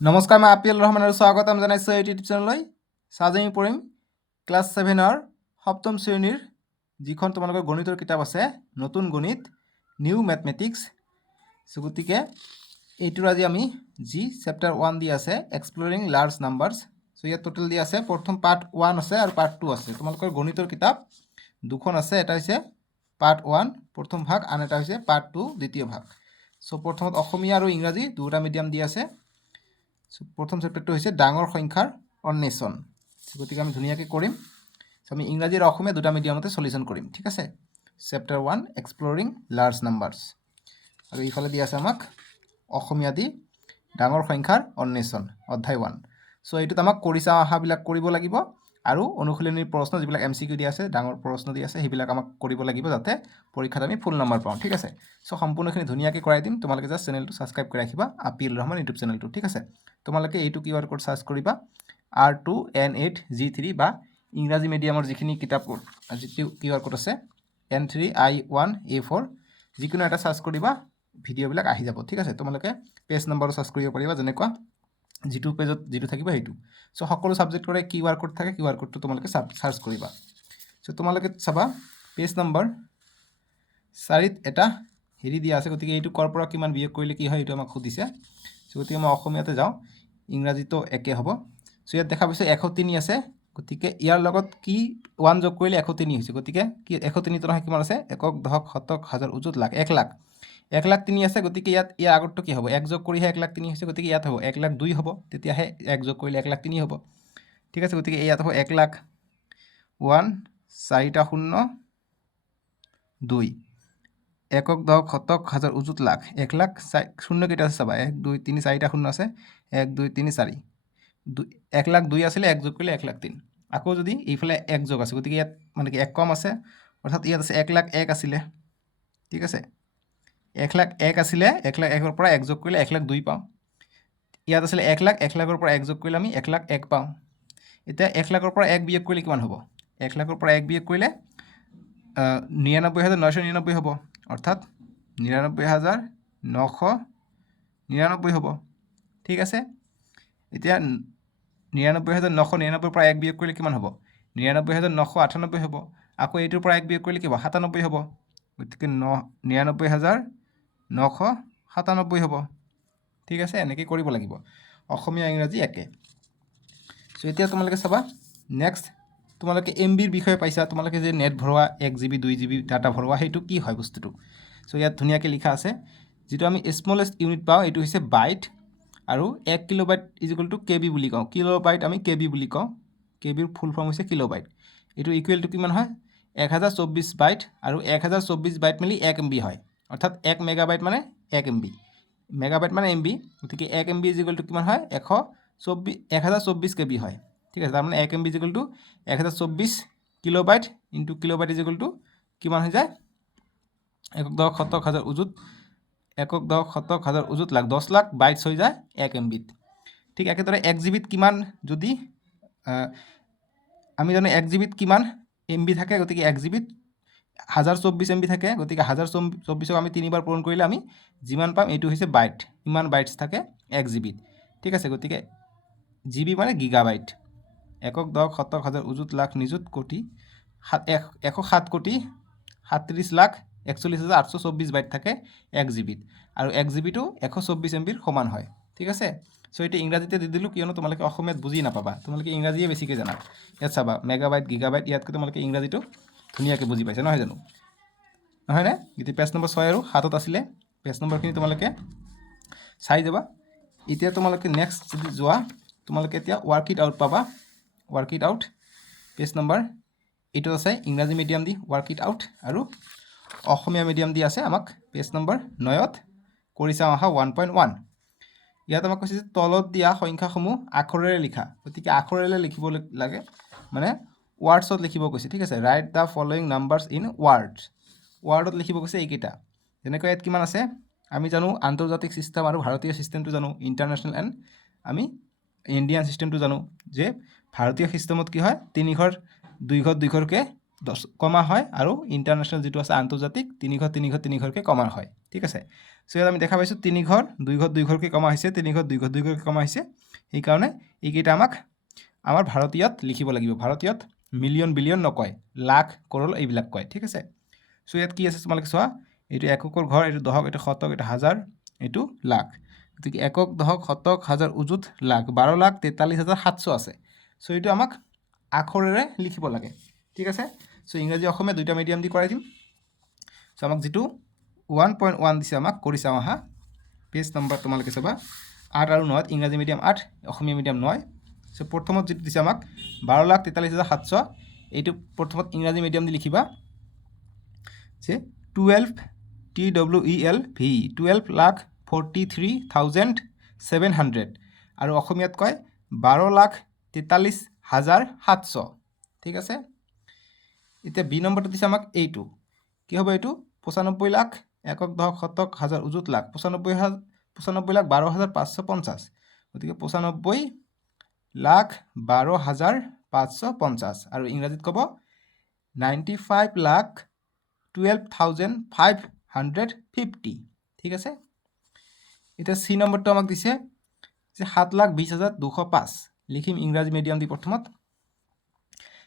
নমস্কাৰ, মই আপিল ৰহমান আৰু স্বাগতম জনাইছোঁ ইউটিউব চেনেললৈ। আজি আমি পঢ়িম ক্লাছ 7-ৰ সপ্তম শ্ৰেণীৰ যিখন তোমালোকৰ গণিতৰ কিতাপ আছে, নতুন গণিত, নিউ মেথমেটিক্স। গতিকে এইটোৰ আজি আমি যি চেপ্টাৰ 1 দি আছে, এক্সপ্লৰিং লাৰ্জ নাম্বাৰ্ছ। ইয়াত টোটেল দি আছে, প্ৰথম পাৰ্ট 1 আছে আৰু পাৰ্ট 2 আছে। তোমালোকৰ গণিতৰ কিতাপ দুখন আছে, এটা হৈছে পাৰ্ট 1 প্ৰথম ভাগ, আন এটা হৈছে পাৰ্ট 2 দ্বিতীয় ভাগ। প্ৰথমত অসমীয়া আৰু ইংৰাজী দুটা মিডিয়াম দি আছে। প্ৰথম চেপ্টাৰটো হৈছে ডাঙৰ সংখ্যাৰ অন্বেষণ। গতিকে আমি ধুনীয়াকৈ কৰিম। আমি ইংৰাজী আৰু অসমীয়া দুটা মিডিয়ামতে সলিউশ্যন কৰিম, ঠিক আছে। চেপ্টাৰ 1 এক্সপ্লৰিং লাৰ্জ নাম্বাৰ্ছ, আৰু ইফালে দি আছে আমাক অসমীয়া দি ডাঙৰ সংখ্যাৰ অন্বেষণ অধ্যায় 1। এইটোত আমাক কৰিছা অহাবিলাক কৰিব লাগিব, আৰু অনুশীলনীৰ প্ৰশ্ন যিবিলাক MCQ দি আছে, ডাঙৰ প্ৰশ্ন দি আছে, সেইবিলাক আমাক কৰিব লাগিব যাতে পৰীক্ষাত আমি ফুল নম্বৰ পাওঁ, ঠিক আছে। সম্পূৰ্ণখিনি ধুনীয়াকৈ কৰাই দিম। তোমালোকে জাষ্ট চেনেলটো ছাবস্ক্ৰাইব কৰি ৰাখিবা, আপিল ৰহমান ইউটিউব চেনেলটো, ঠিক আছে। তোমালোকে এইটো QR কোড চাৰ্চ কৰিবা, R2N8G3, বা ইংৰাজী মিডিয়ামৰ যিখিনি কিতাপ যিটো QR কোড আছে N3I1A4, যিকোনো এটা চাৰ্চ কৰিবা, ভিডিঅ'বিলাক আহি যাব, ঠিক আছে। তোমালোকে পেজ নম্বৰো চাৰ্চ কৰিব পাৰিবা, যেনেকুৱা যিটো পেজত যিটো থাকিব সেইটো। সকলো ছাবজেক্টৰে QR কোড থাকে, QR কোডটো তোমালোকে চাৰ্চ কৰিবা। তোমালোকে চাবা পেজ নম্বৰ 4ত এটা হেৰি দিয়া আছে, গতিকে এইটো ক'ৰ পৰা কিমান বিয়োগ কৰিলে কি হয় এইটো আমাক সুধিছে। গতিকে মই অসমীয়াতে যাওঁ, ইংৰাজীতো একে হ'ব। ইয়াত দেখা পাইছোঁ 103 আছে, গতিকে ইয়াৰ লগত কি 1 যোগ কৰিলে 103 হৈছে। গতিকে কি 103 নহয়, কিমান আছে? একক, দশক, শতক, হাজাৰ, অযুত, লাখ, 1 লাখ। 103 আছে, গতিকে ইয়াৰ আগতটো কি হ'ব? 1 যোগ কৰিহে 103 হৈছে, গতিকে ইয়াত হ'ব 102 হ'ব, তেতিয়াহে 1 যোগ কৰিলে 103 হ'ব, ঠিক আছে। গতিকে ইয়াত হ'ব 1 লাখ 1, 4টা 0, 2, একক, দশক, শতক, হাজাৰ, অযুত, লাখ, 1 লাখ 0 কেইটা আছে চাবা, 1 2 3 4টা 0 আছে, 1 2 3 4, 1 লাখ 2 আছিলে, 1 যোগ কৰিলে 1 লাখ 3। আকৌ যদি এইফালে 1 যোগ আছে, গতিকে ইয়াত মানে কি 1 কম আছে, অৰ্থাৎ ইয়াত আছে 1 লাখ 1 আছিলে, ঠিক আছে। 1 লাখ 1 আছিলে, 1 লাখ 1ৰ পৰা 1 যোগ কৰিলে 1 লাখ 2 পাওঁ। ইয়াত আছিলে 1 লাখ, 1 লাখৰ পৰা 1 যোগ কৰিলে আমি 1 লাখ 1 পাওঁ। এতিয়া 1 লাখৰ পৰা 1 বিয়োগ কৰিলে কিমান হ'ব? 1 লাখৰ পৰা 1 বিয়োগ কৰিলে 99,999 হ'ব, অৰ্থাৎ 99,999 হ'ব, ঠিক আছে। এতিয়া 99,999 পৰা 1 বিয়োগ কৰিলে কিমান হ'ব? 99,998 হ'ব। আকৌ এইটোৰ পৰা 1 বিয়োগ কৰিলে কি হ'ব? 97 হ'ব, গতিকে 99,997 হ'ব, ঠিক আছে। এনেকৈ কৰিব লাগিব, অসমীয়া ইংৰাজী একে। এতিয়া তোমালোকে চাবা নেক্সট, তোমালোকে MBৰ বিষয়ে পাইছা। তোমালোকে যে নেট ভৰোৱা 1 GB 2 GB ডাটা ভৰোৱা, সেইটো কি হয় বস্তুটো? ইয়াত ধুনীয়াকৈ লিখা আছে, যিটো আমি স্মলেষ্ট ইউনিট পাওঁ এইটো হৈছে বাইট, আৰু 1 কিলোবাইট ইজিকুৱেল টু KB বুলি কওঁ। কিলোবাইট আমি KB বুলি কওঁ, KBৰ ফুল ফৰ্ম হৈছে কিলোবাইট। এইটো ইকুৱেল টু কিমান হয়? 1024 বাইট, আৰু 1024 বাইট মিলি 1 MB হয়, অৰ্থাৎ 1 মেগাবাইট মানে 1 MB, মেগাবাইট মানে MB, গতিকে 1 MB ইজিকুৱেল টু কিমান হয়? 1024 KB হয়, ঠিক আছে। তাৰমানে 1 MB is equal to 1024 kilobyte into kilobyte is equal to কিমান হৈ যায়? একক, দশক, শতক, হাজাৰ, অযুত, একক, দশক, শতক, হাজাৰ, অযুত, লাখ, 10 লাখ বাইটছ হৈ যায় 1 MBত। ঠিক একেদৰে 1 GBত কিমান, যদি আমি জানো 1 GBত কিমান MB থাকে, গতিকে 1 GBত 1024 MB থাকে, গতিকে 1024ক আমি 3 বাৰ পূৰণ কৰিলে আমি যিমান পাম এইটো হৈছে বাইট, ইমান বাইটছ থাকে 1 GBত, ঠিক আছে। গতিকে GB মানে গিগাবাইট। একক, দশক, শতক, হাজাৰ, অযুত, লাখ, নিযুত, কোটি, 107 কোটি 37 লাখ 41,824 বাইট থাকে 1 GBত, আৰু 1 GBটো 124 MBৰ সমান হয়, ঠিক আছে। এইটো ইংৰাজীতে দি দিলোঁ, কিয়নো তোমালোকে অসমীয়াত বুজি নাপাবা, তোমালোকে ইংৰাজীয়ে বেছিকৈ জানা। ইয়াত চাবা মেগাবাইট, গিগাবাইট, ইয়াতকৈ তোমালোকে ইংৰাজীটো ধুনীয়াকৈ বুজি পাইছা, নহয় জানো? নহয়নে? গতিকে পেজ নম্বৰ 6 আৰু 7ত আছিলে, পেজ নম্বৰখিনি তোমালোকে চাই যাবা। এতিয়া তোমালোকে নেক্সট যদি যোৱা, তোমালোকে এতিয়া ৱৰ্ক ইট আউট পাবা। Work it out page number 8ত আছে, ইংৰাজী মিডিয়াম দি ৱৰ্ক ইট আউট, আৰু অসমীয়া মিডিয়াম দি আছে আমাক পেজ নম্বৰ 9ত কৰি চাওঁ আহা 1.1। ইয়াত আমাক কৈছে যে তলত দিয়া সংখ্যাসমূহ আখৰেৰে লিখা, গতিকে আখৰেৰে লিখিব লাগে, মানে ৱাৰ্ডছত লিখিব কৈছে, ঠিক আছে। Right the following numbers in words, ৱাৰ্ডত লিখিব কৈছে এইকেইটা। যেনেকৈ ইয়াত কিমান আছে, আমি জানো আন্তৰ্জাতিক ছিষ্টেম আৰু ভাৰতীয় ছিষ্টেমটো জানো, ইণ্টাৰনেশ্যনেল এণ্ড আমি ইণ্ডিয়ান ছিষ্টেমটো জানো, যে ভাৰতীয় ছিষ্টেমত কি হয়, 3 ঘৰ 2 ঘৰ 2 ঘৰকৈ কমা হয় আৰু ইণ্টাৰনেশ্যনেল যিটো আছে আন্তৰ্জাতিক 3 ঘৰ 3 ঘৰ 3 ঘৰকৈ কমা হয় ঠিক আছে সো ইয়াত আমি দেখা পাইছোঁ 3 ঘৰ 2 ঘৰ 2 ঘৰকৈ কমা হৈছে 3 ঘৰ 2 ঘৰ 2 ঘৰকৈ কমা হৈছে সেইকাৰণে এইকেইটা আমাক আমাৰ ভাৰতীয়ত লিখিব লাগিব ভাৰতীয়ত মিলিয়ন বিলিয়ন নকয় লাখ কৰোৰ এইবিলাক কয় ঠিক আছে সো ইয়াত কি আছে তোমালোকে চোৱা এইটো এককৰ ঘৰ এইটো দহক এইটো শতক এইটো হাজাৰ এইটো লাখ গতিকে একক দহক শতক হাজাৰ উজুত লাখ 12,43,700 আছে সো এইটো আমাক আখৰেৰে লিখিব লাগে ঠিক আছে সো ইংৰাজী অসমীয়া দুইটা মিডিয়াম দি কৰাই দিম সো আমাক যেটো 1.1 দিছে আমাক কৰি চাওঁ আহা পেজ নম্বৰ তোমালোকে চাবা 8 আৰু 9 ইংৰাজী মিডিয়াম 8 অসমীয়া মিডিয়াম 9 সো প্ৰথমত যেটো দিছে আমাক 12,43,700 এইটো প্ৰথমত ইংৰাজী মিডিয়াম দি লিখিবা যে 12 TWELV 12,43,700 আৰু অসমীয়াত কয় 12,43,700 ঠিক আছে এতিয়া বি নম্বৰটো দিছে আমাক এইটো কি হ'ব এইটো 95 লাখ একক দহক শতক হাজাৰ উজুত লাখ 95 লাখ 12,550 গতিকে 95 লাখ 12,550 আৰু ইংৰাজীত ক'ব 95 লাখ 12,550 ঠিক আছে এটা সি নম্বৰটো আমাক দিছে যে 7,20,205 লিখিম ইংৰাজী মিডিয়াম দি প্ৰথমত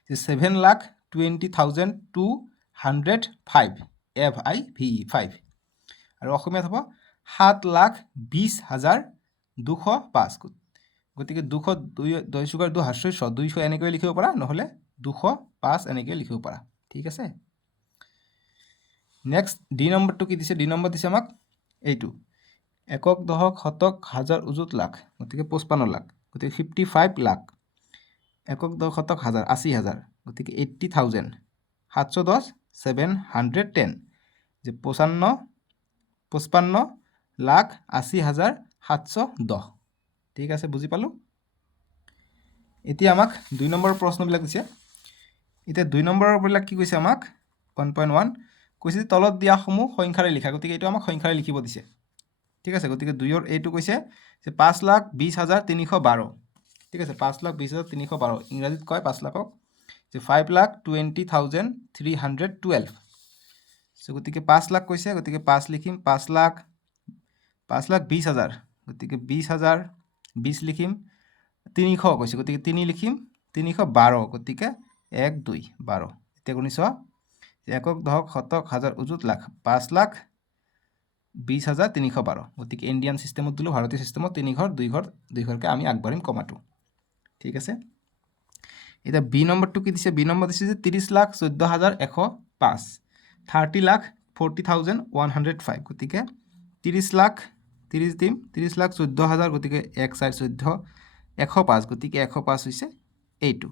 যে 7,20,205 FIVE আৰু অসমীয়াত হ'ব 7,20,205 গতিকে 200 2 চুগাৰ 2 হাস্য 200 এনেকৈ লিখিব পাৰা নহলে 205 এনেকৈ লিখিব পাৰা ঠিক আছে নেক্সট ডি নম্বৰটো কি দিছে ডি নম্বৰ দিছে আমাক এইটো একক দহক শতক হাজাৰ উজুত লাখ গতিকে 55 লাখ গতিকে 55 লাখ একক দহক শতক হাজাৰ 80,000 গতিকে 80,000 710 710 যে 55 লাখ 80,000 710 ঠিক আছে বুজি পালো এতিয়া আমাক 2 নম্বৰৰ প্ৰশ্নবিলাক দিছে এতিয়া 2 নম্বৰৰ বিলাক কি কৈছে আমাক 1.1 কৈছে তলত দিয়া সমূহ সংখ্যাৰে লিখা গতিকে এইটো আমাক সংখ্যাৰে লিখিব দিছে ঠিক আছে গতিকে 2 ৰ এইটো কৈছে যে 5,20,312 ঠিক আছে 5,20,312 ইংৰাজীত কয় 5 লাখক যে 5,20,312 সো গতিকে 5 লাখ কৈছে গতিকে 5 লিখিম 5,20,000 গতিকে 20,000 20 লিখিম 300 কৈছে গতিকে 3 লিখিম 312 গতিকে 1 2 12 এতিয়া গুণি চোৱা একক দহক শতক হাজাৰ উজুত লাখ 5,20,312 গতিকে ইণ্ডিয়ান সিস্টেমত দিলো ভাৰতীয় সিস্টেমত 3 ঘৰ 2 ঘৰ 2 ঘৰকে আমি আগবাঢ়িম কমাটো ঠিক আছে এটা বি নম্বৰটো কি দিছে বি নম্বৰ দিছে যে 30,14,105 30,40,105 গতিকে 30 লাখ 30 দিম 30,14,000 গতিকে 1 4 14 105 গতিকে 105 হৈছে এইটো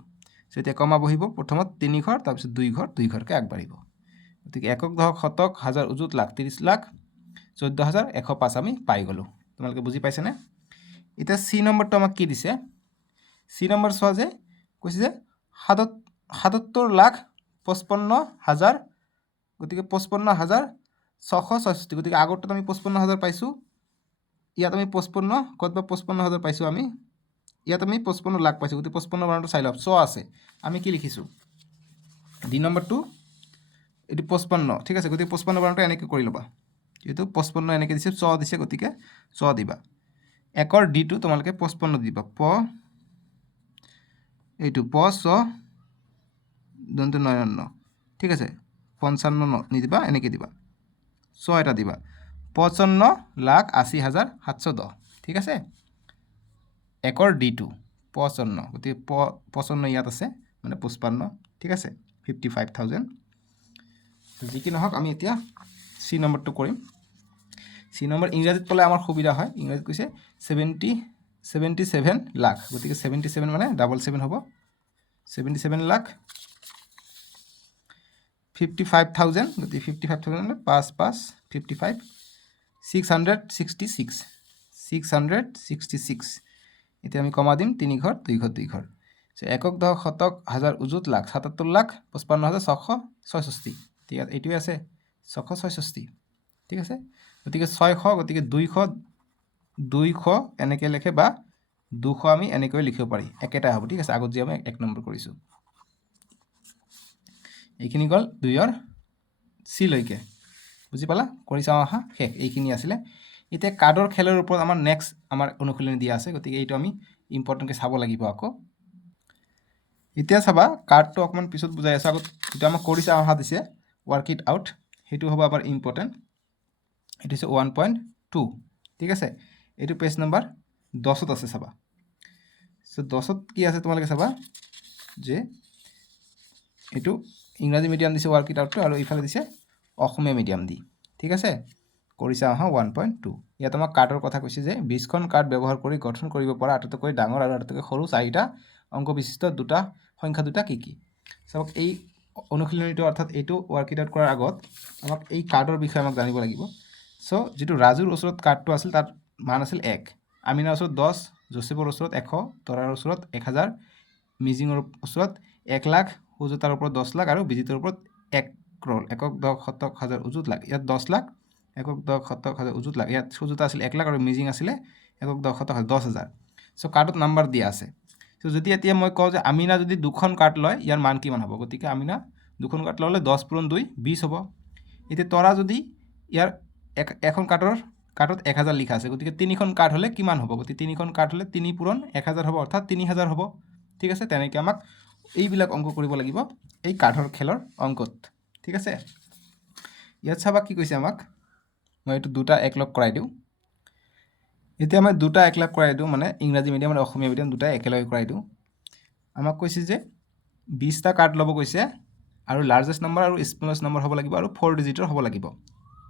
সো এতিয়া কমা বহিব প্ৰথমত 3 ঘৰ তাৰ পিছত 2 ঘৰ 2 ঘৰকে আগবাঢ়িব গতিকে একক দহক শতক হাজাৰ উজুত লাখ 30,14,105 আমি পাই গলো তোমালোকে বুজি পাইছানে এতিয়া সি নম্বৰটো আমাক কি দিছে সি নম্বৰ চোৱা যে কৈছে যে 77,55,000 গতিকে 55,666 গতিকে আগৰটোত আমি 55,000 পাইছোঁ ইয়াত আমি 55 ক'ত বা 55,000 পাইছোঁ আমি ইয়াত আমি 55 লাখ পাইছোঁ গতিকে 55 বানানটো চাই লওক চ আছে আমি কি লিখিছোঁ ডি নম্বৰটো এটি 55 ঠিক আছে গতিকে 55 বানানটো এনেকৈ কৰি ল'বা যেহেতু 55 এনেকৈ দিছে চ দিছে গতিকে চ দিবা একৰ ডিটো তোমালোকে 55 দিবা এইটো প চ দন্ত 99 ঠিক আছে 55 নিদিবা এনেকৈ দিবা চ এটা দিবা 55,80,710 ঠিক আছে একৰ ডিটো 55 গতিকে 55 ইয়াত আছে মানে 55 ঠিক আছে 55,000 যি কি নহওক আমি এতিয়া সি নম্বৰটো কৰিম সি নম্বৰ ইংৰাজীত ক'লে আমাৰ সুবিধা হয় ইংৰাজীত কৈছে 77 লাখ গতিকে 77 মানে 77 হ'ব 77 লাখ 55,000 গতিকে 55,000 মানে 5 5 55 666 এতিয়া আমি কমা দিম 3 ঘৰ 2 ঘৰ 2 ঘৰ একক দহক শতক হাজাৰ উজুত লাখ 77,55,666 ঠিক আছে এইটোৱে আছে 666 ঠিক আছে গতিকে 600 গতিকে 200 এনেকৈ লিখে বা 200 আমি এনেকৈ লিখিব পাৰি একেটাই হ'ব ঠিক আছে আগত যে আমি 1 নম্বৰ কৰিছোঁ এইখিনি গ'ল 2ৰ চি লৈকে বুজি পালা কৰি চাওঁ আহা শেষ এইখিনি আছিলে এতিয়া কাৰ্ডৰ খেলৰ ওপৰত আমাৰ নেক্সট আমাৰ অনুশীলনী দিয়া আছে গতিকে এইটো আমি ইম্পৰ্টেণ্টকৈ চাব লাগিব আকৌ এতিয়া চাবা কাৰ্ডটো অকণমান পিছত বুজাই আছোঁ আগত যিটো আমাক কৰি চাওঁ অহা দিছে ৱৰ্ক ইট আউট সেইটো হ'ব আমাৰ ইম্পৰ্টেণ্ট এইটো হৈছে 1.2 ঠিক আছে এইটো পেজ নম্বৰ 10ত আছে চাবা চ' 10ত কি আছে তোমালোকে চাবা যে এইটো ইংৰাজী মিডিয়াম দিছে ৱৰ্ক ইট আউটটো আৰু এইফালে দিছে অসমীয়া মিডিয়াম দি ঠিক আছে কৰি চাওঁ আহা 1.2 ইয়াত আমাক কাৰ্ডৰ কথা কৈছে যে 20খন কাৰ্ড ব্যৱহাৰ কৰি গঠন কৰিব পৰা আটাইতকৈ ডাঙৰ আৰু আটাইতকৈ সৰু 4টা অংক বিশিষ্ট সংখ্যা দুটা কি কি চাওক এই অনুশীলনীটো অৰ্থাৎ এইটো ৱৰ্ক ইট আউট কৰাৰ আগত আমাক এই কাৰ্ডৰ বিষয়ে আমাক জানিব লাগিব চ' যিটো ৰাজুৰ ওচৰত কাৰ্ডটো আছিল তাৰ মান আছিল 1 আমিনাৰ ওচৰত 10 জোচেফৰ ওচৰত 100 তৰাৰ ওচৰত 1000 মিজিঙৰ ওচৰত 1 লাখ সুজতাৰ ওপৰত 10 লাখ আৰু বিজিতৰ ওপৰত 1 ক্ৰ'ৰ একক 10 শতক হাজাৰ উজুত লাখ ইয়াত 10 লাখ একক 10 শতক হাজাৰ উজুত লাখ ইয়াত সুজতা আছিল 1 লাখ আৰু মিজিং আছিলে একক 10 শতক 10,000 চ' কাৰ্ডত নাম্বাৰ দিয়া আছে চ' যদি এতিয়া মই কওঁ যে আমিনা যদি 2খন কাৰ্ড লয় ইয়াৰ মান কিমান হ'ব গতিকে আমিনা 2খন কাৰ্ড ল'লে 10 পূৰণ 2 20 হ'ব এতিয়া তৰা যদি ইয়াৰ এখন কাৰ্ডত 1000 লিখা আছে গতিকে 3খন কাৰ্ড হ'লে কিমান হ'ব গতিকে 3খন কাৰ্ড হ'লে 3 পূৰণ 1000 হ'ব অৰ্থাৎ 3000 হ'ব ঠিক আছে তেনেকৈ আমাক এইবিলাক অংক কৰিব লাগিব এই কাৰ্ডৰ খেলৰ অংকত ঠিক আছে ইয়াত চাবা কি কৈছে আমাক মই এইটো দুটা একলগ কৰাই দিওঁ এতিয়া মই দুটা একলগ কৰাই দিওঁ মানে ইংৰাজী মিডিয়াম আৰু অসমীয়া মিডিয়াম দুটা একেলগে কৰাই দিওঁ আমাক কৈছে যে 20টা কাৰ্ড ল'ব কৈছে আৰু লাৰ্জেষ্ট নম্বৰ আৰু স্মলেষ্ট নম্বৰ হ'ব লাগিব আৰু 4 ডিজিটৰ হ'ব লাগিব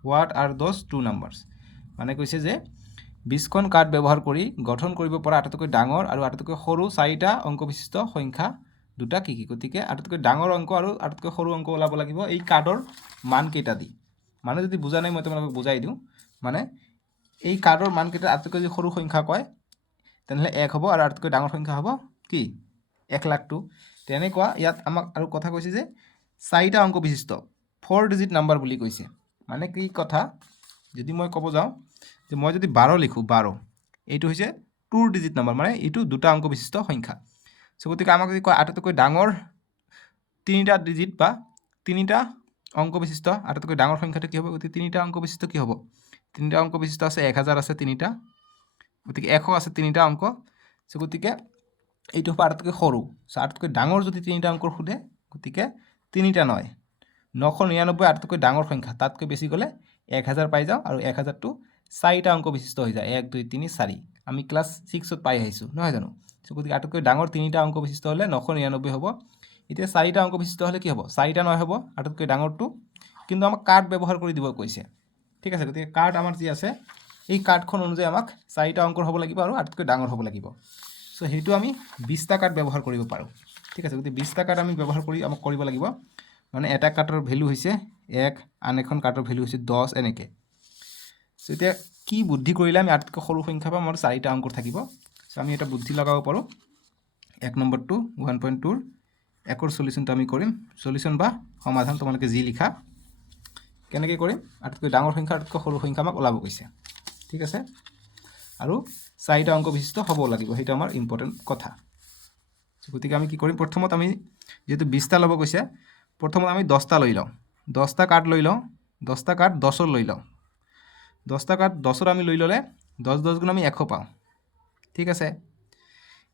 হোৱাট আৰ দ'জ 2 নাম্বাৰছ মানে কৈছে যে 20খন কাৰ্ড ব্যৱহাৰ কৰি গঠন কৰিব পৰা আটাইতকৈ ডাঙৰ আৰু আটাইতকৈ সৰু 4টা অংক বিশিষ্ট সংখ্যা দুটা কি কি গতিকে আটাইতকৈ ডাঙৰ অংক আৰু আটাইতকৈ সৰু অংক ওলাব লাগিব এই কাৰ্ডৰ মান কেইটা দি মানে যদি বুজা নাই মই তোমালোকক বুজাই দিওঁ মানে এই কাৰ্ডৰ মান কেইটা আটাইতকৈ যদি সৰু সংখ্যা কয় তেনেহ'লে 1 হ'ব আৰু আটাইতকৈ ডাঙৰ সংখ্যা হ'ব কি 1 লাখটো তেনেকুৱা ইয়াত আমাক আৰু কথা কৈছে যে 4টা অংক বিশিষ্ট 4 ডিজিট নাম্বাৰ বুলি কৈছে মানে কি কথা যদি মই ক'ব যাওঁ যে মই যদি 12 লিখোঁ 12 এইটো হৈছে 2 ডিজিট নাম্বাৰ মানে এইটো দুটা অংক বিশিষ্ট সংখ্যা চ' গতিকে আমাক যদি কয় আটাইতকৈ ডাঙৰ 3টা ডিজিট বা 3টা অংক বিশিষ্ট আটাইতকৈ ডাঙৰ সংখ্যাটো কি হ'ব গতিকে 3টা অংক বিশিষ্ট কি হ'ব 3টা অংক বিশিষ্ট আছে 1000 আছে 3টা গতিকে 100 আছে 3টা অংক চ' গতিকে এইটো হ'ব আটাইতকৈ সৰু চ' আটাইতকৈ ডাঙৰ যদি 3টা অংকৰ সোধে গতিকে 3টা নহয় 999 আটাইতকৈ ডাঙৰ সংখ্যা তাতকৈ বেছি গ'লে 1000 পাই যাওঁ আৰু 1000টো 4টা অংক বিশিষ্ট হৈ যায় 1 2 3 4 আমি ক্লাছ 6ত পাই আহিছোঁ নহয় জানো চ' গতিকে আটাইতকৈ ডাঙৰ 3টা অংক বিশিষ্ট হ'লে 999 হ'ব এতিয়া 4টা অংক বিশিষ্ট হ'লে কি হ'ব 4টা নহয় হ'ব আটাইতকৈ ডাঙৰটো কিন্তু আমাক কাৰ্ড ব্যৱহাৰ কৰি দিব কৈছে ঠিক আছে গতিকে কাৰ্ড আমাৰ যি আছে এই কাৰ্ডখন অনুযায়ী আমাক 4টা অংকৰ হ'ব লাগিব আৰু আটাইতকৈ ডাঙৰ হ'ব লাগিব চ' সেইটো আমি 20টা কাৰ্ড ব্যৱহাৰ কৰিব পাৰোঁ ঠিক আছে গতিকে 20টা কাৰ্ড আমি ব্যৱহাৰ কৰি আমাক কৰিব লাগিব মানে এটা কাৰ্ডৰ ভেলু হৈছে 1 আন এখন কাৰ্ডৰ ভেলু হৈছে 10 এনেকৈ চ' এতিয়া কি বুদ্ধি কৰিলে আমি আটাইতকৈ সৰু সংখ্যা পাম আৰু 4টা অংকৰ থাকিব চ' আমি এটা বুদ্ধি লগাব পাৰোঁ 1 নম্বৰটো 1.2ৰ 1ৰ সলিউশ্যনটো আমি কৰিম সলিউশ্যন বা সমাধান তোমালোকে যি লিখা কেনেকৈ কৰিম আটাইতকৈ ডাঙৰ সংখ্যা আটাইতকৈ সৰু সংখ্যা আমাক ওলাব কৈছে ঠিক আছে আৰু 4টা অংক বিশিষ্ট হ'ব লাগিব সেইটো আমাৰ ইম্পৰ্টেণ্ট কথা গতিকে আমি কি কৰিম প্ৰথমত আমি যেহেতু 20টা ল'ব কৈছে প্ৰথমত আমি 10টা লৈ লওঁ 10টা কাৰ্ড লৈ লওঁ 10টা কাৰ্ড 10ৰ লৈ লওঁ 10টা কাৰ্ড 10ৰ আমি লৈ ল'লে 10 10 গুণ আমি 100 পাওঁ ঠিক আছে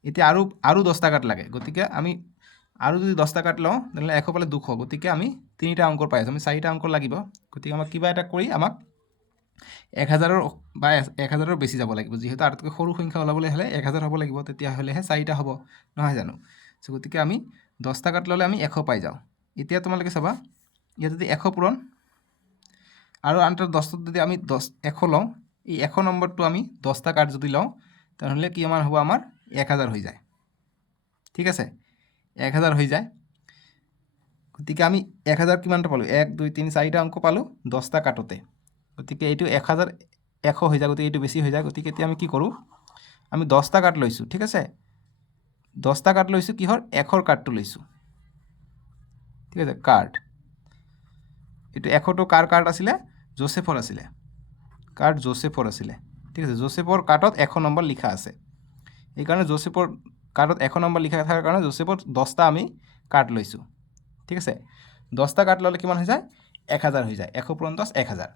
এতিয়া আৰু 10টা কাৰ্ড লাগে গতিকে আমি আৰু যদি 10টা কাৰ্ড লওঁ তেনেহ'লে 100 পালে 200 গতিকে আমি 3টা অংকৰ পাই আছোঁ আমি 4টা অংকৰ লাগিব গতিকে আমাক কিবা এটা কৰি আমাক 1000ৰ বা 1000ৰ বেছি যাব লাগিব যিহেতু আটাইতকৈ সৰু সংখ্যা ওলাবলৈ হ'লে 1000 হ'ব লাগিব তেতিয়াহ'লেহে 4টা হ'ব নহয় জানো চ' গতিকে আমি 10টা কাৰ্ড ল'লে আমি 100 পাই যাওঁ এতিয়া তোমালোকে চাবা ইয়াত যদি 100 পূৰণ আৰু আনটো 10ত যদি আমি 100 লওঁ এই 100 নম্বৰটো আমি 10টা কাৰ্ড যদি লওঁ তেনেহ'লে কিমান হ'ব আমাৰ 1000 হৈ যায় ঠিক আছে 1000 হৈ যায় গতিকে আমি 1000 কিমানটা পালোঁ 1 2 3 4টা অংক পালোঁ 10টা কাৰ্ডতে গতিকে এইটো 1000 100 হৈ যায় গতিকে এইটো বেছি হৈ যায় গতিকে এতিয়া আমি কি কৰোঁ আমি 10টা কাৰ্ড লৈছোঁ ঠিক আছে 10টা কাৰ্ড লৈছোঁ কিহৰ 100ৰ কাৰ্ডটো লৈছোঁ ঠিক আছে কাৰ্ড এইটো 100টো কাৰ কাৰ্ড আছিলে জোচেফৰ আছিলে কাৰ্ড জোচেফৰ আছিলে ঠিক আছে জোচেফৰ কাৰ্ডত 100 নম্বৰ লিখা আছে এইকাৰণে জোচেফৰ কাৰ্ডত 100 নম্বৰ লিখা থকাৰ কাৰণে জোচেফৰ 10টা আমি কাৰ্ড লৈছোঁ ঠিক আছে 10টা কাৰ্ড ল'লে কিমান হৈ যায় 1000 হৈ যায় 100 পূৰণ 10 1000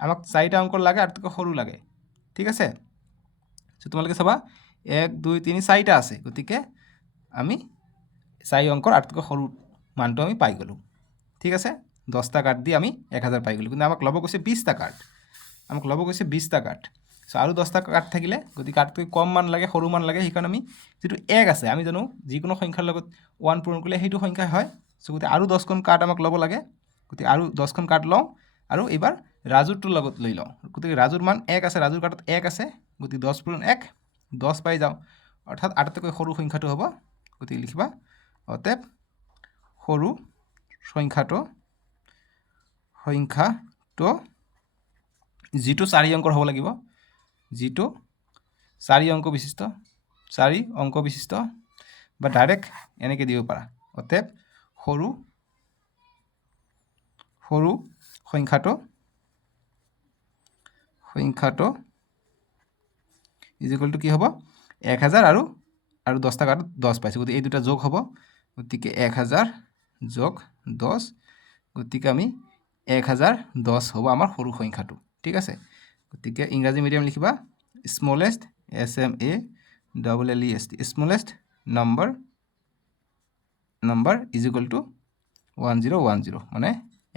আমাক 4টা অংকৰ লাগে আৰু তাতকৈ সৰু লাগে ঠিক আছে সো তোমালোকে চাবা 1 2 3 4টা আছে গতিকে আমি 4 অংকৰ আৰু তাতকৈ সৰু মানটো আমি পাই গ'লো ঠিক আছে 10টা কাৰ্ড দি আমি 1000 পাই গ'লো কিন্তু আমাক ল'ব কৈছে 20টা কাৰ্ড আমাক ল'ব কৈছে 20টা কাৰ্ড সো আৰু 10টা কাৰ্ড থাকিলে গতিকে কাৰ্ডতকৈ কম মান লাগে সৰু মান লাগে সেইকাৰণে আমি যেটো 1 আছে আমি জানো যিকোনো সংখ্যাৰ লগত 1 পূৰণ কৰিলে সেইটো সংখ্যা হয় সো গতিকে আৰু 10খন কাৰ্ড আমাক ল'ব লাগে গতিকে আৰু 10খন কাৰ্ড লওঁ আৰু এবাৰ ৰাজুৰটোৰ লগত লৈ লওঁ গতিকে ৰাজুৰ মান 1 আছে ৰাজুৰ কাৰ্ডত 1 আছে গতিকে 10 পূৰণ 1 10 পাই যাওঁ অৰ্থাৎ আটাইতকৈ সৰু সংখ্যাটো হ'ব গতিকে লিখিবা অতএব সৰু সংখ্যাটো যিটো 4 অংকৰ হ'ব লাগিব যিটো 4 অংক বিশিষ্ট 4 অংক বিশিষ্ট বা ডাইৰেক্ট এনেকৈ দিব পাৰা অতএব সৰু সংখ্যাটো ইজ ইকুৱেল টু কি হ'ব 1000 আৰু 10টা কাৰ্ডত 10 পাইছোঁ গতিকে এই দুটা যোগ হ'ব গতিকে 1000 যোগ 10 গতিকে আমি 1010 হ'ব আমাৰ সৰু সংখ্যাটো ঠিক আছে গতিকে ইংৰাজী মিডিয়াম লিখিবা smallest SMALLEST smallest number is equal to 1010 মানে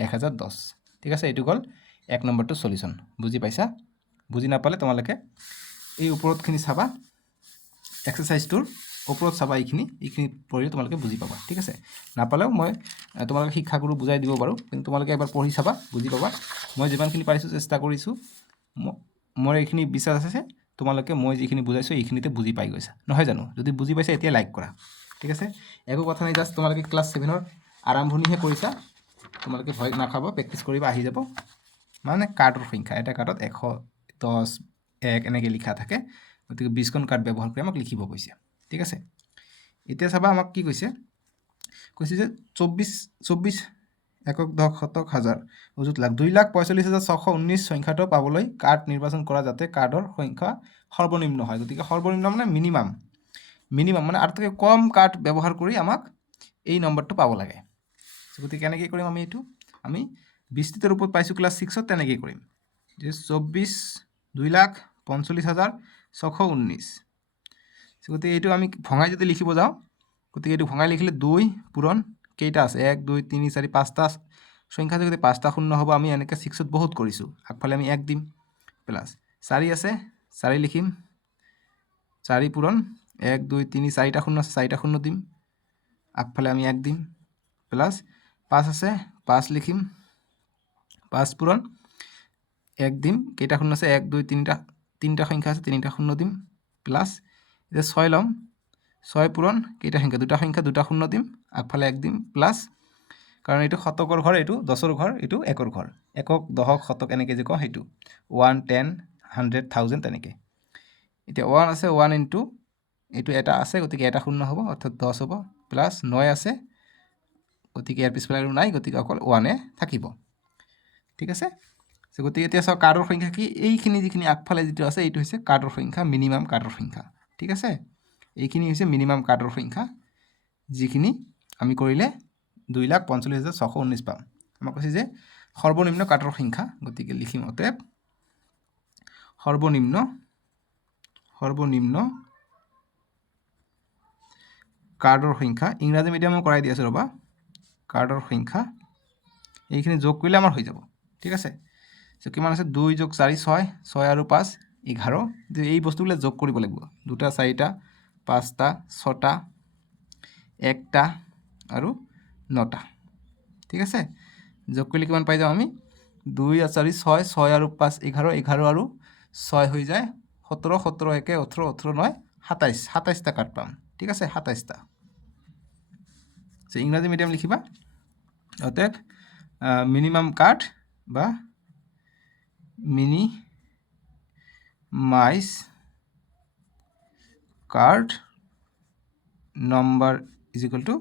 1010 ঠিক আছে এইটো হ'ল 1 নম্বৰটো সলিউশন বুজি পাইছা বুজি নাপালে তোমালোকে এই ওপৰতখিনি চাবা এক্সাৰসাইজটোৰ ওপৰত চাবা এইখিনি পঢ়িলে তোমালোকে বুজি পাবা ঠিক আছে নাপালেও মই তোমালোকে শিক্ষাগুৰু বুজাই দিব পাৰোঁ কিন্তু তোমালোকে এবাৰ পঢ়ি চাবা বুজি পাবা মই যিমানখিনি পাৰিছোঁ চেষ্টা কৰিছোঁ মোৰ এইখিনি বিশ্বাস আছে তোমালোকে মই যিখিনি বুজাইছোঁ এইখিনিতে বুজি পাই গৈছা নহয় জানো যদি বুজি পাইছা এতিয়া লাইক কৰা ঠিক আছে একো কথা নাই জাষ্ট তোমালোকে ক্লাছ 7ৰ আৰম্ভণিহে কৰিছা তোমালোকে ভয় নাখাব প্ৰেক্টিছ কৰিবা আহি যাব মানে কাৰ্ডৰ সংখ্যা এটা কাৰ্ডত 110 1 এনেকৈ লিখা থাকে গতিকে 20খন কাৰ্ড ব্যৱহাৰ কৰি আমাক লিখিব কৈছে ঠিক আছে এতিয়া চাবা আমাক কি কৈছে যে 24 একক দশক শতক হাজাৰ অযুত লাখ 2,45,619 সংখ্যাটো পাবলৈ কাৰ্ড নিৰ্বাচন কৰা যাতে কাৰ্ডৰ সংখ্যা সৰ্বনিম্ন হয় গতিকে সৰ্বনিম্ন মানে মিনিমাম মানে আটাইতকৈ কম কাৰ্ড ব্যৱহাৰ কৰি আমাক এই নম্বৰটো পাব লাগে গতিকে কেনেকৈ কৰিম আমি এইটো আমি 20টা ৰূপত পাইছোঁ ক্লাছ 6ত তেনেকৈ কৰিম যে 2,45,619 গতিকে এইটো আমি ভঙাই যদি লিখিব যাওঁ গতিকে এইটো ভঙাই লিখিলে 2 পূৰণ কেইটা আছে 1 2 3 4 5টা সংখ্যা যদি 5টা শূন্য হ'ব আমি এনেকৈ 6ত বহুত কৰিছোঁ আগফালে আমি 1 দিম প্লাছ 4 আছে 4 লিখিম 4 পূৰণ 1 2 3 4টা শূন্য আছে 4টা শূন্য দিম আগফালে আমি 1 দিম প্লাছ 5 আছে 5 লিখিম 5 পূৰণ 1 দিম কেইটা শূন্য আছে 1 2 তিনিটা সংখ্যা আছে 3টা শূন্য দিম প্লাছ এতিয়া 6 ল'ম 6 পূৰণ কেইটা সংখ্যা দুটা সংখ্যা দুটা শূন্য দিম আগফালে 1 দিম প্লাছ কাৰণ এইটো শতকৰ ঘৰ এইটো 10ৰ ঘৰ এইটো একৰ ঘৰ একক দশক শতক এনেকৈ যে কওঁ সেইটো 1 10 100 1000 তেনেকৈ এতিয়া 1 আছে 1 ইনটু এইটো এটা আছে গতিকে এটা শূন্য হ'ব অৰ্থাৎ 10 হ'ব প্লাছ 9 আছে গতিকে ইয়াৰ পিছফালে আৰু নাই গতিকে অকল 1 থাকিব ঠিক আছে গতিকে এতিয়া চাওক কাৰ্ডৰ সংখ্যা কি এইখিনি যিখিনি আগফালে যিটো আছে এইটো হৈছে কাৰ্ডৰ সংখ্যা মিনিমাম কাৰ্ডৰ সংখ্যা ঠিক আছে এইখিনি হৈছে মিনিমাম কাৰ্ডৰ সংখ্যা যিখিনি আমি কৰিলে 2,45,619 পাম আমাক কৈছে যে সৰ্বনিম্ন কাৰ্ডৰ সংখ্যা গতিকে লিখিম অতএব সৰ্বনিম্ন কাৰ্ডৰ সংখ্যা ইংৰাজী মিডিয়ামত কৰাই দি আছোঁ ৰ'বা কাৰ্ডৰ সংখ্যা এইখিনি যোগ কৰিলে আমাৰ হৈ যাব ঠিক আছে কিমান আছে 2 যোগ 4 6 6 আৰু 5 11 এই বস্তুবিলাক যোগ কৰিব লাগিব 2টা 4টা 5টা 6টা 1টা আৰু 9টা ঠিক আছে যোগ কৰিলে কিমান পাই যাওঁ আমি 2 আর 4 6 6 আর 5 11 11 আর 6 হয়ে যায় 17 17 1 18 18 9 27 27টা কার্ড পাম ঠিক আছে 27টা ইংরাজি মিডিয়াম লিখিবা অতএব মিনিমাম কার্ড বা minimize card number is equal to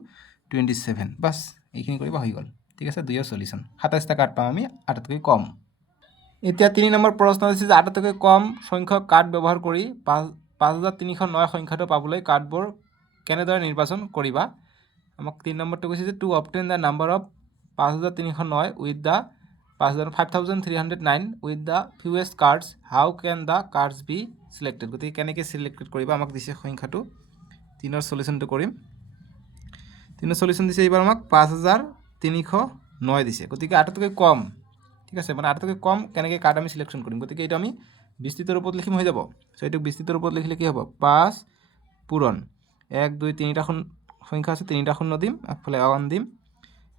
27 বাস এইখিনি কৰিবা হৈ গ'ল ঠিক আছে 2 সলিউশন 27টা কাৰ্ড পাম আমি আটাইতকৈ কম এতিয়া 3 নম্বৰ প্ৰশ্ন আছে যে আটাইতকৈ কম সংখ্যক কাৰ্ড ব্যৱহাৰ কৰি 5,309 সংখ্যাটো পাবলৈ কাৰ্ডবোৰ কেনেদৰে নিৰ্বাচন কৰিবা আমাক 3 নম্বৰটো কৈছে যে to obtain the number of 5309 with the 5309 with the fewest cards how can the cards be selected গতিকে কেনেকৈ চিলেক্টেড কৰিবা আমাক দিছে সংখ্যাটো 3ৰ সলিউশনটো কৰিম 3ৰ সলিউশন দিছে এইবাৰ আমাক 5309 দিছে গতিকে আটাইতকৈ কম ঠিক আছে মানে আটাইতকৈ কম কেনেকৈ কাৰ্ড আমি সিলেকশন কৰিম গতিকে এইটো আমি বিস্তৃত ৰূপত লিখিম হৈ যাব সো এইটো বিস্তৃত ৰূপত লিখিলে কি হ'ব 5 পূৰণ 1 2 3টা সংখ্যা আছে 3টা শূন্য দিম আগফালে 1 দিম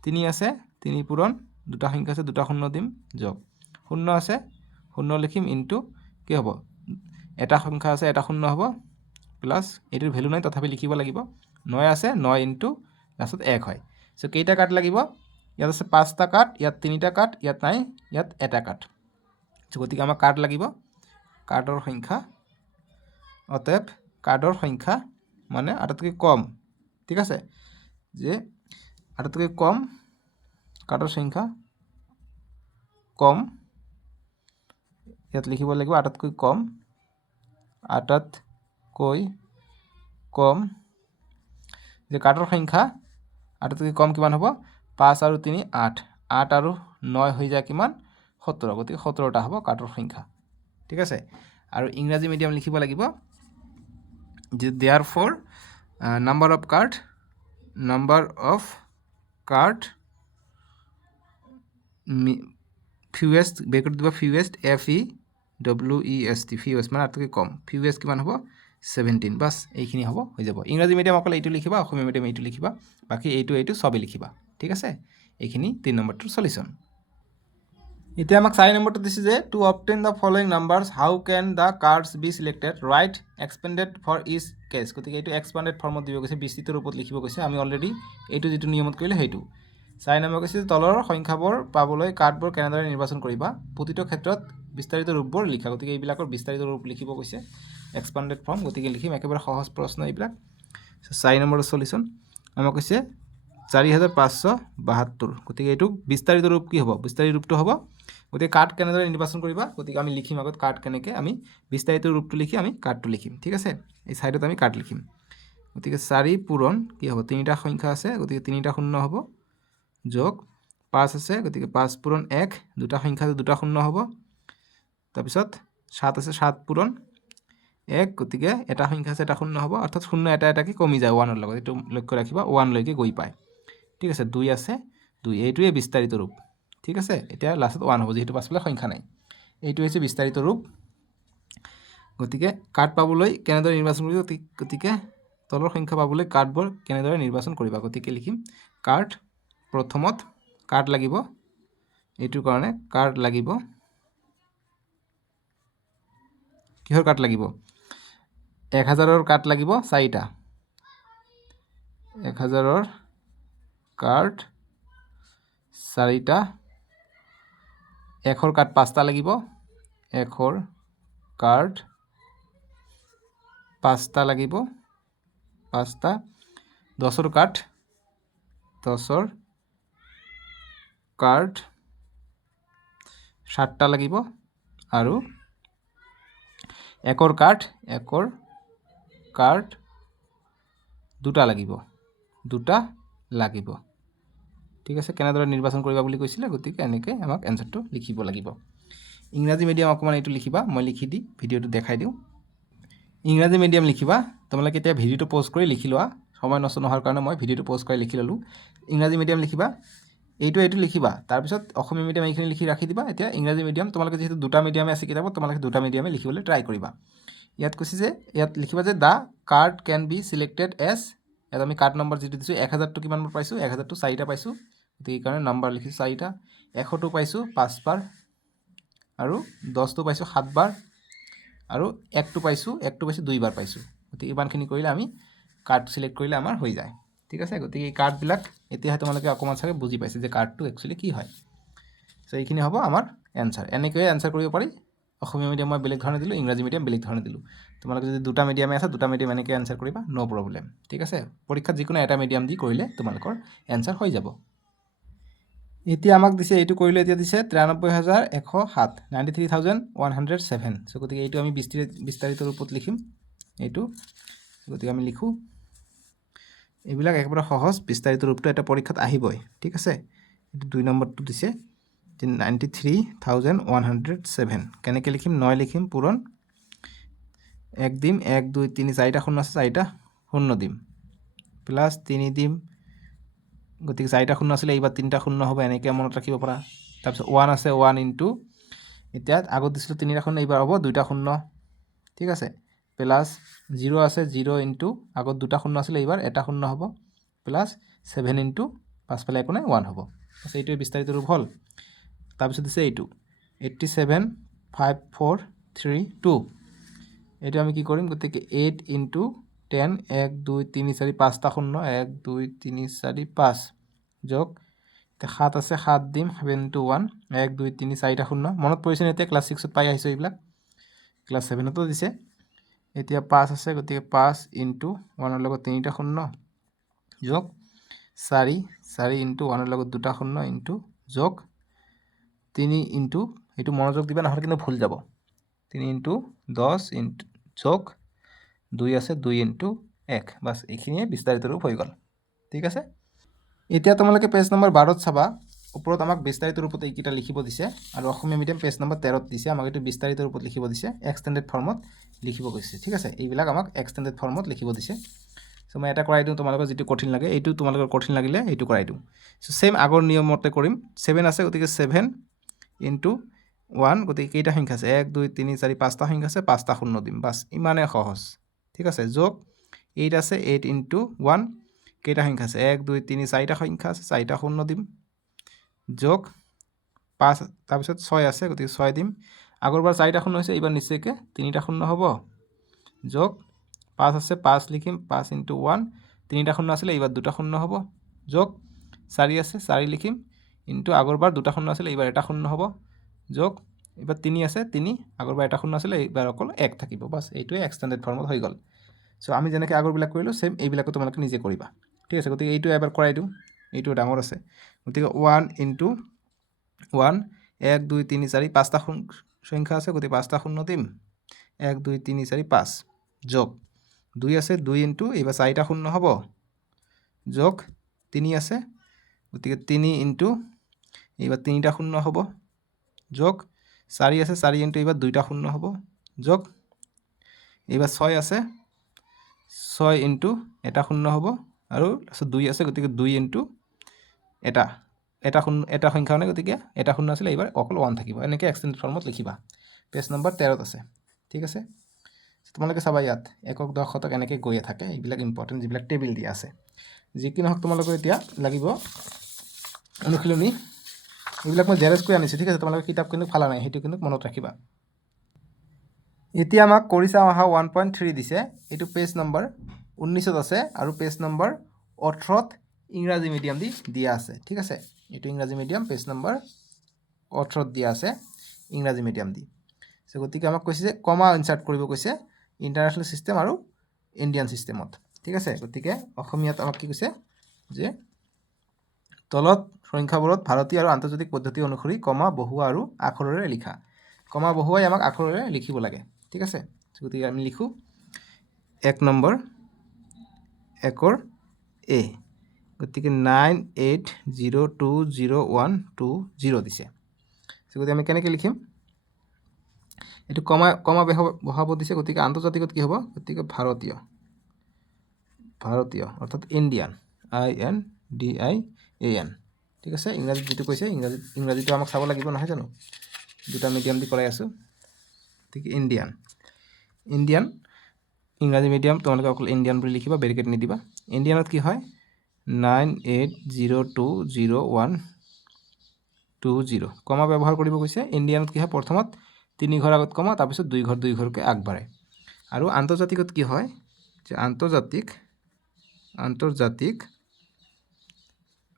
3 আছে 3 পূৰণ 2টা সংখ্যা আছে 2টা শূন্য দিম যোগ শূন্য আছে শূন্য লিখিম ইনটু কি হ'ব এটা সংখ্যা আছে এটা শূন্য হ'ব প্লাস এটিৰ ভ্যালু নাই তথাপি লিখিব লাগিব 9 আছে 9 ইনটু লাষ্টত 1 হয় সো কেইটা কাট লাগিব ইয়াত আছে 5টা কাট ইয়াত 3টা কাট ইয়াত নাই ইয়াত এটা কাট সো গতিকে আমাক কাট লাগিব কাৰ্ডৰ সংখ্যা অতএব কাৰ্ডৰ সংখ্যা মানে আটাইতকৈ কম ঠিক আছে যে আটাইতকৈ কম কাৰ্ডৰ সংখ্যা কম ইয়াত লিখিব লাগিব আটাইতকৈ কম যে কাৰ্ডৰ সংখ্যা আটাইতকৈ কম কিমান হ'ব 5 আৰু 3 8 8 আৰু 9 হৈ যায় কিমান 17 গতিকে 17টা হ'ব কাৰ্ডৰ সংখ্যা ঠিক আছে আৰু ইংৰাজী মিডিয়াম লিখিব লাগিব যে therefore number of card fewest বেকত দিব fewest fewest মানে আটাইতকৈ কম fewest কিমান হ'ব 17 বাস এইখিনি হ'ব হৈ যাব ইংৰাজী মিডিয়াম অকল এইটো লিখিবা অসমীয়া মিডিয়াম এইটো লিখিবা বাকি এইটো সবই লিখিবা ঠিক আছে এইখিনি 3 নম্বৰটোৰ সলিউশন এতিয়া আমাক 4 নম্বৰটো দিছে যে to obtain the following numbers how can the cards be selected right expended for each case গতিকে এইটো এক্সপেন্ডেড ফৰ্মত দিব কৈছে বিস্তৃত ৰূপত লিখিব কৈছে আমি অলৰেডি এইটো যেটো নিয়মত কৰিলে সেইটো 4 নম্বৰ কৈছে তলৰ সংখ্যাবোৰ পাবলৈ কাৰ্ডবোৰ কেনেদৰে নিৰ্বাচন কৰিবা প্ৰতিটো ক্ষেত্ৰত বিস্তাৰিত ৰূপবোৰ লিখা গতিকে এইবিলাকৰ বিস্তাৰিত ৰূপ লিখিব কৈছে এক্সপেন্ডেড ফৰ্ম গতিকে লিখিম একেবাৰে সহজ প্ৰশ্ন এইবিলাক 4 নম্বৰৰ সলিউশন আমাক কৈছে 4572 গতিকে এইটো বিস্তাৰিত ৰূপ কি হ'ব বিস্তাৰিত ৰূপটো হ'ব গতিকে কাৰ্ড কেনেদৰে নিৰ্বাচন কৰিবা গতিকে আমি লিখিম আগত কাৰ্ড কেনেকৈ আমি বিস্তাৰিত ৰূপটো লিখি আমি কাৰ্ডটো লিখিম ঠিক আছে এই সাইডত আমি কাৰ্ড লিখিম গতিকে 4 পূৰণ কি হ'ব 3টা সংখ্যা আছে গতিকে 3টা শূন্য হ'ব যোগ 5 আছে গতিকে 5 পূৰণ 1 দুটা সংখ্যা আছে দুটা শূন্য হ'ব তাৰপিছত 7 আছে 7 পূৰণ 1 গতিকে এটা সংখ্যা আছে এটা শূন্য হ'ব অৰ্থাৎ শূন্য এটা এটা কি কমি যায় 1 ৰ লগত এটো লক্ষ্য ৰাখিবা 1 লৈকে গৈ পায় ঠিক আছে 2 আছে 2 এইটোৱে বিস্তাৰিত ৰূপ ঠিক আছে এতিয়া লাষ্টত 1 হ'ব যেহেতু পাছফালে সংখ্যা নাই এইটো হৈছে বিস্তাৰিত ৰূপ গতিকে কাৰ্ড পাবলৈ কেনেদৰে নিৰ্বাচন কৰিবা গতিকে তলৰ সংখ্যা পাবলৈ কাৰ্ডবোৰ কেনেদৰে নিৰ্বাচন কৰিবা গতিকে লিখিম কাৰ্ড প্ৰথমত কাৰ্ড লাগিব এইটোৰ কাৰণে কাৰ্ড লাগিব কিহৰ কাৰ্ড লাগিব 1000ৰ কাৰ্ড লাগিব 4টা 1000ৰ কাৰ্ড 4টা 1ৰ কাৰ্ড 5টা লাগিব 1ৰ কাৰ্ড 5টা লাগিব 5টা 10ৰ কাৰ্ড 10ৰ কাৰ্ড 7টা লাগিব আৰু 1ৰ কাৰ্ড 2টা লাগিব ঠিক আছে কেনেদৰে নিৰ্বাচন কৰিবা বুলি কৈছিলে গতিকে এনেকৈ আমাক এনসাৰটো লিখিব লাগিব ইংৰাজী মিডিয়াম অকমান এইটো লিখিবা মই লিখি দি ভিডিওটো দেখাই দিওঁ ইংৰাজী মিডিয়াম লিখিবা তোমালোকে এতিয়া ভিডিওটো পজ কৰি লিখি লোৱা সময় নষ্ট নোহোৱাৰ কাৰণে মই ভিডিওটো পজ কৰি লিখি ললো ইংৰাজী মিডিয়াম লিখিবা এইটো লিখিবা তাৰ পিছত অসমীয়া মিডিয়াম এইখিনি লিখি ৰাখি দিবা এতিয়া ইংৰাজী মিডিয়াম তোমালোকে যেহেতু দুটা মিডিয়ামে আছে কিতাপত তোমালোকে দুটা মিডিয়ামে লিখিবলৈ ট্ৰাই কৰিবা ইয়াত কৈছে যে ইয়াত লিখিবা যে the card can be selected as ইয়াত আমি কাৰ্ড নম্বৰ যেটো দিছো 1000 টো কিমান বাৰ পাইছো 1000 টো 4টা পাইছো গতিকে এই কাৰণে নম্বৰ লিখিছো 4টা 100 টো পাইছো 5 বাৰ আৰু 10 টো পাইছো 7 বাৰ আৰু 1 টো পাইছো 2 বাৰ পাইছো গতিকে ইমানখিনি কৰিলে আমি কাৰ্ড সিলেক্ট কৰিলে আমাৰ হৈ যায় ঠিক আছে গতিকে এই কাৰ্ড বিলাক এতিয়া তোমালোকে অকমান চাগে বুজি পাইছে যে কাৰ্ডটো একচুয়ালি কি হয় সো এইখিনি হ'ব আমাৰ এনসাৰ এনেকৈ এনসাৰ কৰিব পাৰি অসমীয়া মিডিয়াম মই বেলেগ ধৰণে দিলো ইংৰাজী মিডিয়াম বেলেগ ধৰণে দিলো তোমালোকে যদি দুটা মিডিয়ামে আছে দুটা মিডিয়াম এনেকৈ এনসাৰ কৰিবা নো প্ৰবলেম ঠিক আছে পৰীক্ষাত যিকোনো এটা মিডিয়াম দি কৰিলে তোমালোকৰ এনসাৰ হৈ যাব এতিয়া আমাক দিছে এইটো কৰিলে এতিয়া দিছে 93107 93107 সো গতিকে এইটো আমি বিস্তাৰিত ৰূপত লিখিম এইটো গতিকে আমি লিখো এইবিলাক একেবাৰে সহজ বিস্তাৰিত ৰূপটো এটা পৰীক্ষাত আহিবই ঠিক আছে এইটো 2 নম্বৰটো দিছে 93,107 কেনেকৈ লিখিম 9 লিখিম পূৰণ 1 দিম 1 2 3 4টা শূন্য আছে 4টা শূন্য দিম প্লাছ 3 দিম গতিকে 4টা শূন্য আছিলে এইবাৰ 3টা শূন্য হ'ব এনেকৈ মনত ৰাখিব পাৰা তাৰপিছত 1 আছে 1 ইনটু এতিয়া আগত দিছিলোঁ 3টা শূন্য এইবাৰ হ'ব 2টা শূন্য ঠিক আছে প্লাছ 0 আছে 0 ইনটু আগত 2টা শূন্য আছিলে এইবাৰ এটা শূন্য হ'ব প্লাছ 7 ইনটু পাছফালে একো নাই 1 হ'ব এইটোৱে বিস্তাৰিত ৰূপ হ'ল তাৰপিছত দিছে এইটো 87,543,2 এইটো আমি কি কৰিম গতিকে 8 ইনটু 10 1 2 3 4 5টা শূন্য 1 2 3 4 5 যোগ 7 আছে 7 দিম 7 ইনটু 1 1 2 3 4টা শূন্য মনত পৰিছে এতিয়া ক্লাছ 6ত পাই আহিছোঁ এইবিলাক ক্লাছ 7তো দিছে এতিয়া 5 আছে গতিকে 5 ইনটু 1ৰ লগত 3টা শূন্য যোগ 4 4 ইনটু 1ৰ লগত 2টা শূন্য ইনটু যোগ 3 ইনটু এইটো মনোযোগ দিবা নহ'লে কিন্তু ভুল যাব 3 ইনটু 10 ইনটু যোগ 2 আছে 2 ইনটু 1 বাছ এইখিনিয়ে বিস্তাৰিত ৰূপ হৈ গ'ল ঠিক আছে এতিয়া তোমালোকে পেজ নম্বৰ 12ত চাবা ওপৰত আমাক বিস্তাৰিত ৰূপত এইকেইটা লিখিব দিছে আৰু অসমীয়া মিডিয়াম পেজ নম্বৰ 13ত দিছে আমাক এইটো বিস্তাৰিত ৰূপত লিখিব দিছে এক্সটেণ্ডেড ফৰ্মত লিখিব কৈছে ঠিক আছে এইবিলাক আমাক এক্সটেণ্ডেড ফৰ্মত লিখিব দিছে সো মই এটা কৰাই দিওঁ তোমালোকৰ যেটো কঠিন লাগে এইটো তোমালোকৰ কঠিন লাগিলে এইটো কৰাই দিওঁ সো সেম আগৰ নিয়মতে কৰিম 7 আছে গতিকে 7 ইনটু 1 গতিকে কেইটা সংখ্যা আছে 1 2 3 4 5টা সংখ্যা আছে 5টা শূন্য দিম বাস ইমানে সহজ ঠিক আছে যোগ 8 আছে 8 ইনটু 1 কেইটা সংখ্যা আছে 1 2 3 4টা সংখ্যা আছে 4টা শূন্য দিম যোগ 5 তাৰপিছত 6 আছে গতিকে 6 দিম আগৰবাৰ 4টা শূন্য হৈছে এইবাৰ নিশ্চয়কৈ 3টা শূন্য হ'ব যোগ 5 আছে 5 লিখিম 5 ইনটু 1 3টা শূন্য আছিলে এইবাৰ 2টা শূন্য হ'ব যোগ 4 আছে 4 লিখিম ইনটু আগৰবাৰ 2টা শূন্য আছিলে এইবাৰ এটা শূন্য হ'ব যোগ এইবাৰ 3 আছে 3 আগৰবাৰ এটা শূন্য আছিলে এইবাৰ অকল 1 থাকিব বাস এইটোৱে এক্সটেণ্ডেড ফৰ্মত হৈ গ'ল সো আমি যেনেকৈ আগৰবিলাক কৰিলোঁ সেম এইবিলাকো তোমালোকে নিজে কৰিবা ঠিক আছে গতিকে এইটো এবাৰ কৰাই দিওঁ এইটো ডাঙৰ আছে গতিকে 1 ইনটু 1 1 2 3 4 5টা সংখ্যা আছে গতিকে 5টা শূন্য দিম 1 2 3 4 5 যোগ 2 আছে 2 ইনটু এইবাৰ 4টা শূন্য হ'ব যোগ 3 আছে গতিকে 3 ইনটু এইবাৰ 3টা শূন্য হ'ব যোগ 4 আছে 4 ইনটু এইবাৰ 2টা শূন্য হ'ব যোগ এইবাৰ 6 আছে 6 ইনটু এটা শূন্য হ'ব আৰু 2 আছে গতিকে 2 ইনটু এটা সংখ্যা নাই গতিকে এটা শূন্য আছিলে এইবাৰ অকল 1 থাকিব এনেকৈ এক্সটেণ্ডেড ফৰ্মত লিখিবা পেজ নম্বৰ 13ত আছে ঠিক আছে তোমালোকে চাবা ইয়াত একক দশ শতক এনেকৈ গৈয়ে থাকে এইবিলাক ইম্পৰ্টেণ্ট যিবিলাক টেবিল দিয়া আছে যি কি নহওক তোমালোকৰ এতিয়া লাগিব অনুশীলনী এইবিলাক মই জেৰেক্স কৰি আনিছোঁ ঠিক আছে তোমালোকে কিতাপ কিন্তু ফালা নাই সেইটো কিন্তু মনত ৰাখিবা এতিয়া আমাক কৰি চাওঁ অহা 1.3 দিছে এইটো পেজ নম্বৰ 19ত আছে আৰু পেজ নম্বৰ 18ত ইংৰাজী মিডিয়াম দি দিয়া আছে ঠিক আছে এইটো ইংৰাজী মিডিয়াম পেজ নম্বৰ 18ত দিয়া আছে ইংৰাজী মিডিয়াম দি সো গতিকে আমাক কৈছে যে কমা ইনচাৰ্ট কৰিব কৈছে ইণ্টাৰনেশ্যনেল ছিষ্টেম আৰু ইণ্ডিয়ান ছিষ্টেমত ঠিক আছে গতিকে অসমীয়াত আমাক কি কৈছে যে তলত সংখ্যাবোৰত ভাৰতীয় আৰু আন্তৰ্জাতিক পদ্ধতি অনুসৰি কমা বহুৱা আৰু আখৰেৰে লিখা কমা বহুৱাই আমাক আখৰেৰে লিখিব লাগে ঠিক আছে গতিকে আমি লিখোঁ 1 নম্বৰ একৰ এ গতিকে 98020120 দিছে গতিকে আমি কেনেকৈ লিখিম এইটো কমা বহাব দিছে গতিকে আন্তৰ্জাতিকত কি হ'ব গতিকে ভাৰতীয় অৰ্থাৎ ইণ্ডিয়ান INDIAN ঠিক আছে ইংৰাজীত যিটো কৈছে ইংৰাজীটো আমাক চাব লাগিব নহয় জানো দুটা মিডিয়াম দি কৰাই আছোঁ গতিকে ইণ্ডিয়ান ইংৰাজী মিডিয়াম তোমালোকে অকল ইণ্ডিয়ান বুলি লিখিবা বেৰিকেড নিদিবা ইণ্ডিয়ানত কি হয় 98020120 কমা ব্যৱহাৰ কৰিব কৈছে ইণ্ডিয়ানত কি হয় প্ৰথমত 3 ঘৰ আগত কমা তাৰপিছত 2 ঘৰকৈ আগবাঢ়ে আৰু আন্তৰ্জাতিকত কি হয় যে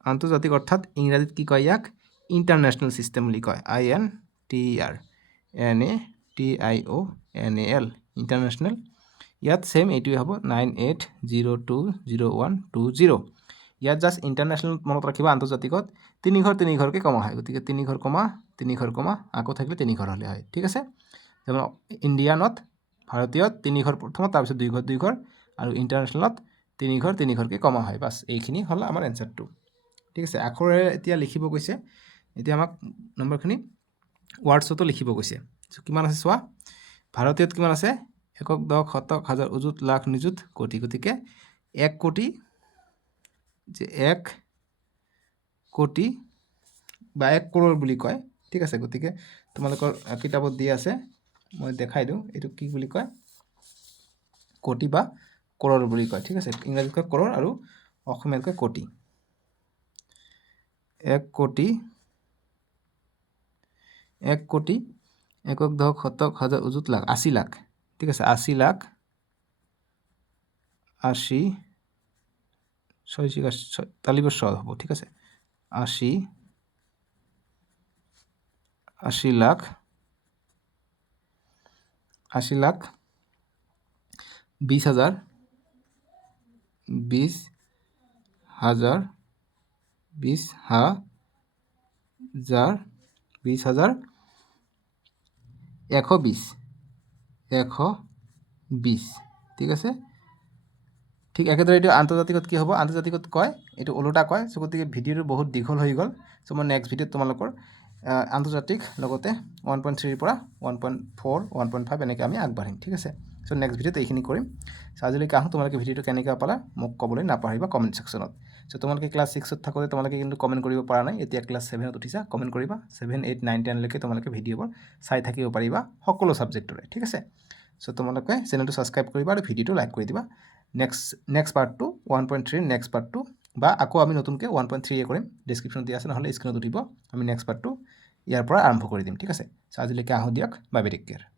আন্তৰ্জাতিক অৰ্থাৎ ইংৰাজীত কি কয় ইয়াক ইণ্টাৰনেশ্যনেল ছিষ্টেম বুলি কয় INTERNATIONAL ইণ্টাৰনেশ্যনেল ইয়াত সেম এইটোৱে হ'ব 98020120 ইয়াত জাষ্ট ইণ্টাৰনেশ্যনেল মনত ৰাখিবা আন্তৰ্জাতিকত 3 ঘৰকৈ কমা হয় গতিকে 3 ঘৰ কমা 3 ঘৰ কমা আকৌ থাকিলে 3 ঘৰ হ'লে হয় ঠিক আছে যেনে ইণ্ডিয়ানত ভাৰতীয়ত 3 ঘৰ প্ৰথমত তাৰপিছত 2 ঘৰ আৰু ইণ্টাৰনেশ্যনেলত 3 ঘৰকৈ কমা হয় বাছ এইখিনি হ'ল আমাৰ এনচাৰটো ঠিক আছে আখৰেৰে এতিয়া লিখিব কৈছে এতিয়া আমাক নম্বৰখিনি ৱাৰ্ডছতো লিখিব কৈছে কিমান আছে চোৱা ভাৰতীয়ত কিমান আছে একক দশক শতক হাজাৰ অযুত লাখ নিযুত কোটি গতিকে 1 কোটি যে 1 কোটি বা 1 কৰোৰ বুলি কয় ঠিক আছে গতিকে তোমালোকৰ কিতাপত দিয়া আছে মই দেখাই দিওঁ এইটো কি বুলি কয় কোটি বা কৰোৰ বুলি কয় ঠিক আছে ইংৰাজীত কয় কৰোৰ আৰু অসমীয়াত কয় কোটি 1 কোটি 1 কোটি একক দশক শতক হাজাৰ অযুত লাখ 80 লাখ ঠিক আছে 80 লাখ 80 তালিবৰ সদ হ'ব ঠিক আছে 80 লাখ 20,000 20,000 20,000 120 ঠিক আছে ঠিক একেদৰে এইটো আন্তৰ্জাতিকত কি হ'ব আন্তৰ্জাতিকত কয় এইটো ওলোটা কয় সো গতিকে ভিডিঅ'টো বহুত দীঘল হৈ গ'ল সো মই নেক্সট ভিডিঅ'ত তোমালোকৰ আন্তৰ্জাতিক লগতে 1.3 পৰা 1.4 1.5 এনেকৈ আমি আগবাঢ়িম ঠিক আছে সো নেক্সট ভিডিঅ'ত এইখিনি কৰিম সো আজিলৈকে আহোঁ তোমালোকে ভিডিঅ'টো কেনেকৈ পালা মোক ক'বলৈ নাপাহৰিবা কমেণ্ট ছেকশ্যনত সো তোমালোকে ক্লাছ 6ত থাকোঁতে তোমালোকে কিন্তু কমেণ্ট কৰিব পৰা নাই এতিয়া ক্লাছ 7ত উঠিছা কমেণ্ট কৰিবা 7 8 9 10 লৈকে তোমালোকে ভিডিঅ'বোৰ চাই থাকিব পাৰিবা সকলো ছাবজেক্টৰে ঠিক আছে সো তোমালোকে চেনেলটো ছাবস্ক্ৰাইব কৰিবা আৰু ভিডিঅ'টো লাইক কৰি দিবা নেক্সট পাৰ্টটো 1.3 নেক্সট পাৰ্টটো বা আকৌ আমি নতুনকৈ 1.3 কৰিম ডেছক্ৰিপশ্যনত দিয়া আছে নহ'লে স্ক্ৰীনত উঠিব আমি নেক্সট পাৰ্টটো ইয়াৰ পৰা আৰম্ভ কৰি দিম ঠিক আছে সো আজিলৈকে আহোঁ দিয়ক বাই বাই টেক কেয়াৰ